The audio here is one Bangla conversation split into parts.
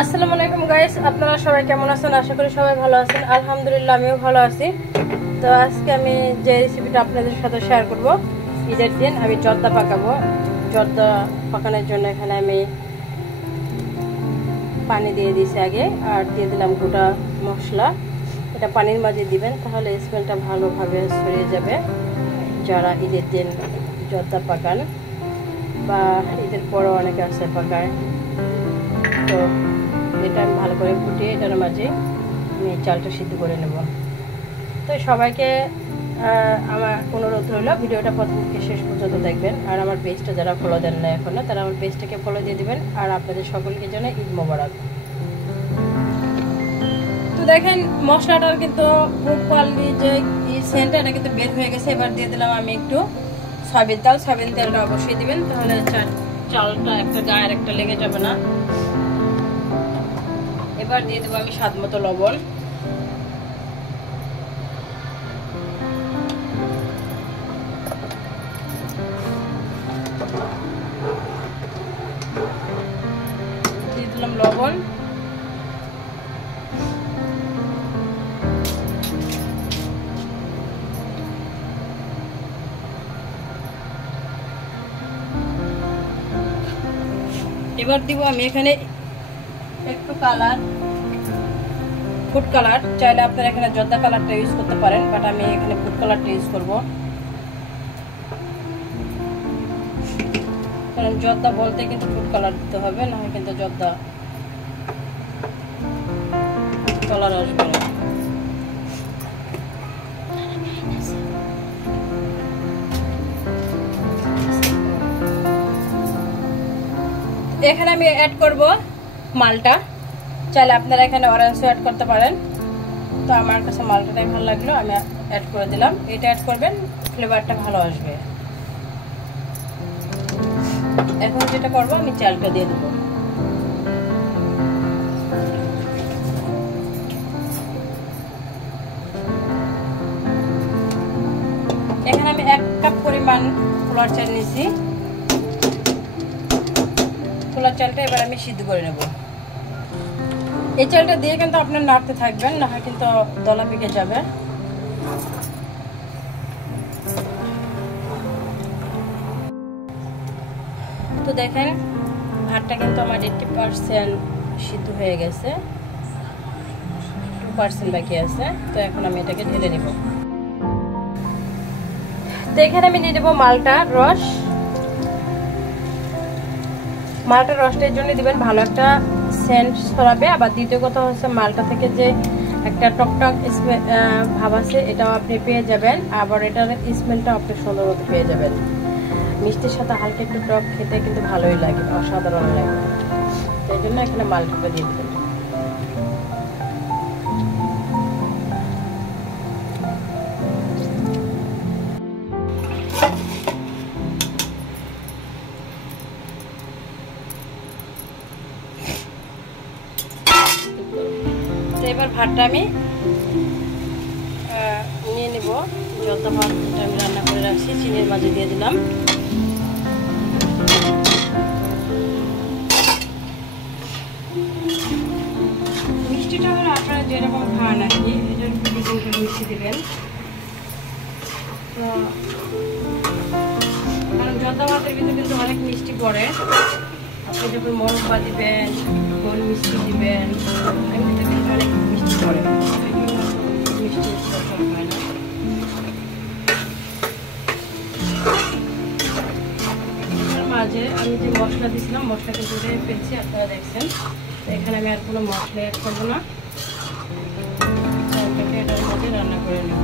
আসসালামু আলাইকুম গাইস, আপনারা সবাই কেমন আছেন? আশা করি সবাই ভালো আছেন। আলহামদুলিল্লাহ আমিও ভালো আছি। তো আজকে আমি যে রেসিপিটা আপনাদের সাথে শেয়ার করব, ঈদের দিন আমি জর্দা পাকাবো। জর্দা পাকানোর জন্য এখানে আমি পানি দিয়ে দিয়েছি আগে, আর দিয়ে দিলাম গোটা মশলা। এটা পানির মাঝে দিবেন, তাহলে স্মেলটা ভালোভাবে ছড়িয়ে যাবে। যারা ঈদের দিন জর্দা পাকান বা ঈদের পরও অনেকে আছে পাকায়, তো এটা আমি ভালো করে ফুটিয়ে এটার মাঝে আমি চালটা সিদ্ধ করে নেব। তো সবাইকে আমার অনুরোধ রইল, ভিডিওটা প্রথম থেকে শেষ পর্যন্ত দেখবেন। আর আমার পেজটা যারা ফলো দেন না এখনো, তারা আমার পেজটাকে ফলো দিয়ে দেবেন। আর আপনাদের সকলকে জানাই ঈদ মোবারক। তো দেখেন মশলাটার কিন্তু খুব কোয়ালিটি যে সেন্টটা এটা কিন্তু বের হয়ে গেছে। এবার দিয়ে দিলাম আমি একটু সয়াবিন তেল। সয়াবিন তেলটা অবশ্যই দিবেন, তাহলে চালটা একটা গায়ের একটা লেগে যাবে না। এবার দিয়ে দেবো আমি স্বাদ মতো লবণ। দিয়ে দিলাম লবণ। এবার দিব আমি এখানে একটু কালার, ফুড কালার। চাইলে আপনারা এখানে জর্দা কালারটা ইউজ করতে পারেন, বাট আমি এখানে ফুড কালারটা ইউজ করব, কারণ জর্দা বলতে কিন্তু ফুড কালার দিতে হবে, না হয় কিন্তু জর্দা কালার আসবে না। এখানে আমি অ্যাড করব মালটা। চাইলে আপনারা এখানে অরেঞ্জও অ্যাড করতে পারেন, তো আমার কাছে মালটাটাই ভালো লাগলো, আমি অ্যাড করে দিলাম। এটা অ্যাড করবেন, ফ্লেভারটা ভালো আসবে। এখন যেটা করব, আমি চালটা দিয়ে দেবো। এখানে আমি 1 কাপ পরিমাণ পোলার চাল নিয়েছি। পোলার চালটা এবার আমি সিদ্ধ করে নেব। এই চালটা দিয়ে কিন্তু আপনার নাড়তে থাকবেন, না হয় কিন্তু দলা পেকে যাবে। তো দেখেন ভাতটা কিন্তু আমার 80% সিদ্ধ হয়ে গেছে, 2% বাকি আছে। তো এখন আমি এটাকে ঢেলে নেব। তো এখানে আমি নিয়ে দেবো মালটার রস। মালটার রসটার জন্য দিবেন, ভালো একটা সেন্ট ছড়াবে। আবার দ্বিতীয় কথা হচ্ছে, মালটা থেকে যে একটা টকটক ভাব আছে, এটাও আপনি পেয়ে যাবেন। আবার এটার স্মেলটা আপনি সুন্দর মতো পেয়ে যাবেন। মিষ্টির সাথে হালকা একটু টক খেতে কিন্তু ভালোই লাগে, অসাধারণ লাগে। এই জন্য এখানে মালটাটা দিয়ে দেবেন। এবার ভাতটা আমি নিয়ে নিব। জর্দা ভাতটা আমি রান্না করে রাখছি, চিনির মাঝে দিয়ে দিলাম। মিষ্টিটা হলো আপনারা যেরকম খান আর কি, এটার একটু বেশি মিষ্টি দেবেন। তো কারণ জর্দা ভাতের ভিতরে কিন্তু অনেক মিষ্টি পড়ে। আপনি যখন মোরব্বা দিবেন, গোল মিষ্টি দিবেন, এমনিতে কিন্তু অনেক মিষ্টি পড়ে, মিষ্টি দরকার হয় না। মাঝে আমি যে মশলা দিয়েছিলাম, মশলা কিন্তু উঠে ফেলছি, আপনারা দেখছেন। তো এখানে আমি আর কোনো মশলা অ্যাড করবো না, চালটাকে এটার মধ্যে রান্না করে নেব।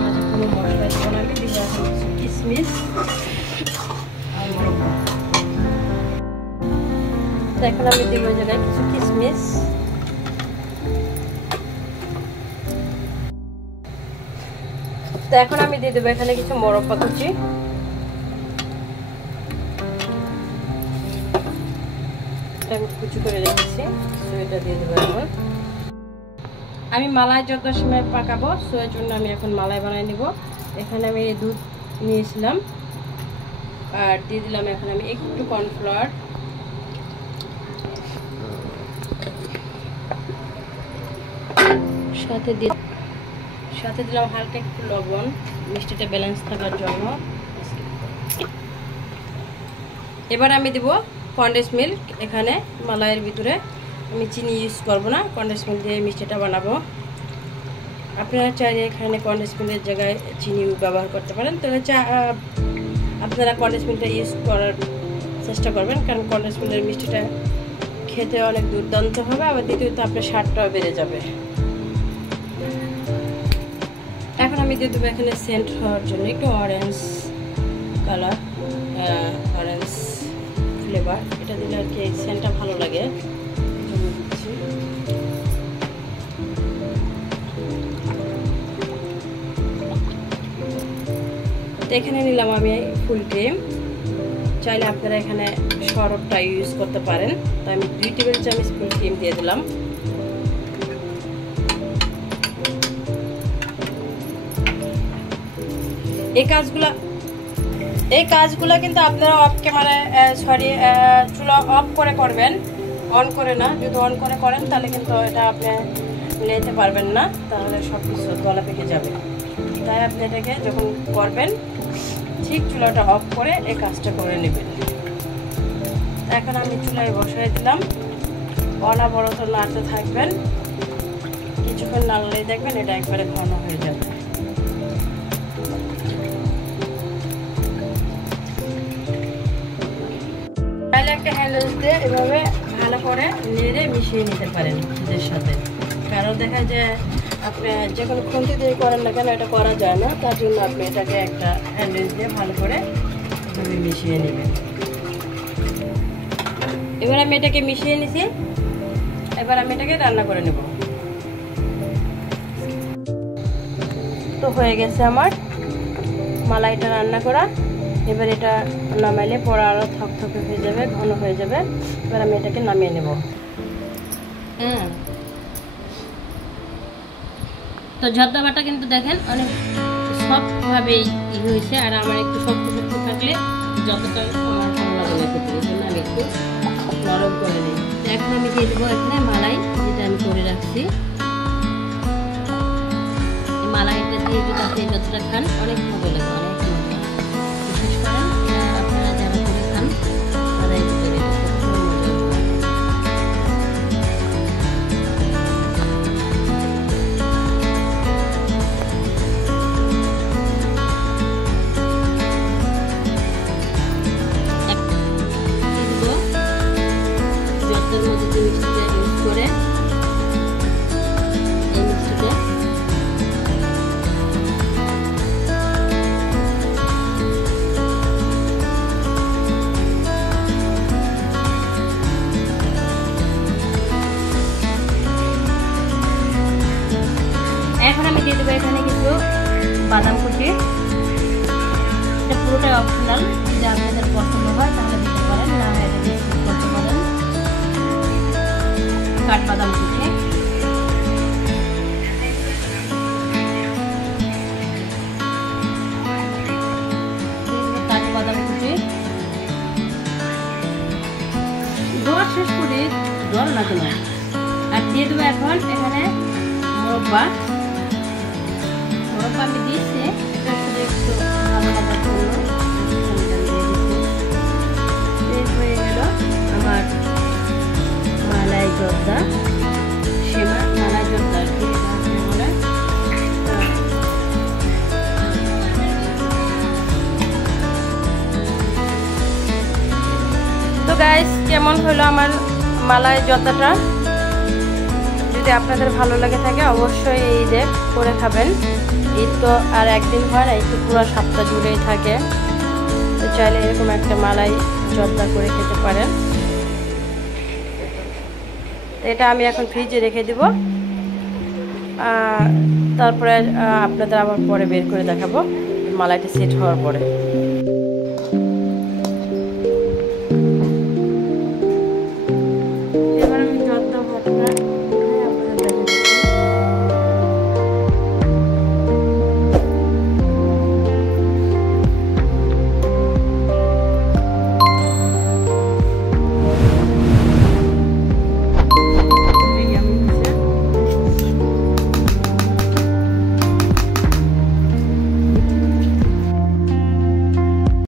মাঝে কোনো মশলা দিব না, আমি দিব এখন কিছু কিশমিশ আর মোরব্বা। এখন আমি দিব জায়গায় কিছু কিশমিশ। তো এখন আমি দিয়ে দেবো এখানে কিছু মোরব্বা কুচি। আমি কুচি করে রেখেছি, তো এটা দিয়ে দেবো। এখন আমি মালাই জর্দার সময় পাকাবো, সো এর জন্য আমি এখন মালাই বানাই নিব। এখানে আমি দুধ নিয়েছিলাম, আর দিয়ে দিলাম এখন আমি একটু কর্নফ্লাওয়ার। সাথে দিলাম হালকা একটু লবণ, মিষ্টিটা ব্যালেন্স থাকার জন্য। এবার আমি দেব কনডেন্স মিল্ক। এখানে মালাইয়ের ভিতরে আমি চিনি ইউজ করব না, কনডেন্স মিল্ক দিয়ে মিষ্টিটা বানাবো। আপনারা চাইলে এখানে কনডেন্স মিল্কের জায়গায় চিনি ব্যবহার করতে পারেন, তবে আপনারা কনডেন্স মিল্কটা ইউজ করার চেষ্টা করবেন, কারণ কনডেন্স মিল্কের মিষ্টিটা খেতে অনেক দুর্দান্ত হবে, আবার দ্বিতীয়ত আপনার স্বাদটাও বেড়ে যাবে। এখন আমি দিয়ে দেবো এখানে সেন্ট হওয়ার জন্য একটু অরেঞ্জ কালার, অরেঞ্জ ফ্লেভার। এটা দিলে আর কি সেন্টটা ভালো লাগে। তো এখানে নিলাম আমি ফুল ক্রিম। চাইলে আপনারা এখানে শরবটা ইউজ করতে পারেন। তো আমি 2 টেবিল চামচ ফুল ক্রিম দিয়ে দিলাম। এই কাজগুলো কিন্তু আপনারা অফ ক্যামেরায় চুলা অফ করে করবেন, অন করে না। যদি অন করে করেন তাহলে কিন্তু এটা আপনি নিতে পারবেন না, তাহলে সব কিছু গলা পেকে যাবে। তাই আপনি এটাকে যখন করবেন ঠিক চুলাটা অফ করে এই কাজটা করে নেবেন। এখন আমি চুলায় বসাই দিলাম, অনবরত নাড়তে থাকবেন। কিছুক্ষণ নাড়লেই দেখবেন এটা একবারে ঘন হয়ে যাবে। তাহলে একটা হ্যান্ডেল দিয়ে এভাবে ভালো করে নেড়ে মিশিয়ে নিতে পারেন দুধের সাথে। কারণ দেখা যায় আপনি যে কোনো খুন্তি দিয়ে করেন না কেন এটা করা যায় না, তার জন্য আপনি এটাকে একটা হ্যান্ডেল দিয়ে ভালো করে এভাবে মিশিয়ে নেবেন। এবার আমি এটাকে মিশিয়ে নিছি, এবার আমি এটাকে রান্না করে নেব। তো হয়ে গেছে আমার মালাইটা রান্না করা। এবার এটা নামাইলে পরে আরও থকথকে হয়ে যাবে, ঘন হয়ে যাবে। এবার আমি এটাকে নামিয়ে নেব। তো ঝর্দাবাটা কিন্তু দেখেন অনেক সফটভাবেই হয়েছে, আর আমার একটু শক্ত শক্ত থাকলে যতটা আমার ভালো লাগে খেতে, এই জন্য আমি একটু নরম করে নিই। এখন আমি দিয়ে দেবো এখানে মালাই, যেটা আমি করে রাখছি। এই মালাইটা দিয়ে যদি আপনি যতটা খান অনেক ভালো লাগে, অনেক মজা। বিশেষ করেন আপনারা যারা করে খান তারাই বুঝে নেবেন কতটা মজা হয়। জর্দার মধ্যে যে মিষ্টিটা ইউজ করে এই মিষ্টিটা এখন আমি দিয়ে দেবো এখানে কিছু বাদাম কুচি। এটা পুরোটাই অপশনাল, যদি আপনাদের পছন্দ হয় তাহলে দিতে পারেন, না হয় এটা দিয়ে স্কিপ করতে পারেন। কাঠবাদাম কুচি, কাঠবাদাম কুচি, দেওয়া শেষ করে জল না দেওয়া। আর দিয়ে দেবো এখন এখানে মোরব্বা আমি দিয়েছি, এটা শুধু একটু ভালো লাগার জন্য হয়ে গেল আমার মালাই জর্দা, সেমা মালাই জর্দা আর কি বলে। তো গাইস, কেমন হলো আমার মালাই জর্দাটা? যদি আপনাদের ভালো লাগে থাকে অবশ্যই এই ঈদে করে খাবেন। ঈদ তো আর একদিন হয় না, ঈদ তো পুরো সপ্তাহ জুড়েই থাকে। তো চাইলে এরকম একটা মালাই জর্দা করে খেতে পারেন। তো এটা আমি এখন ফ্রিজে রেখে দিব, তারপরে আপনাদের আবার পরে বের করে দেখাবো মালাইটা সেট হওয়ার পরে।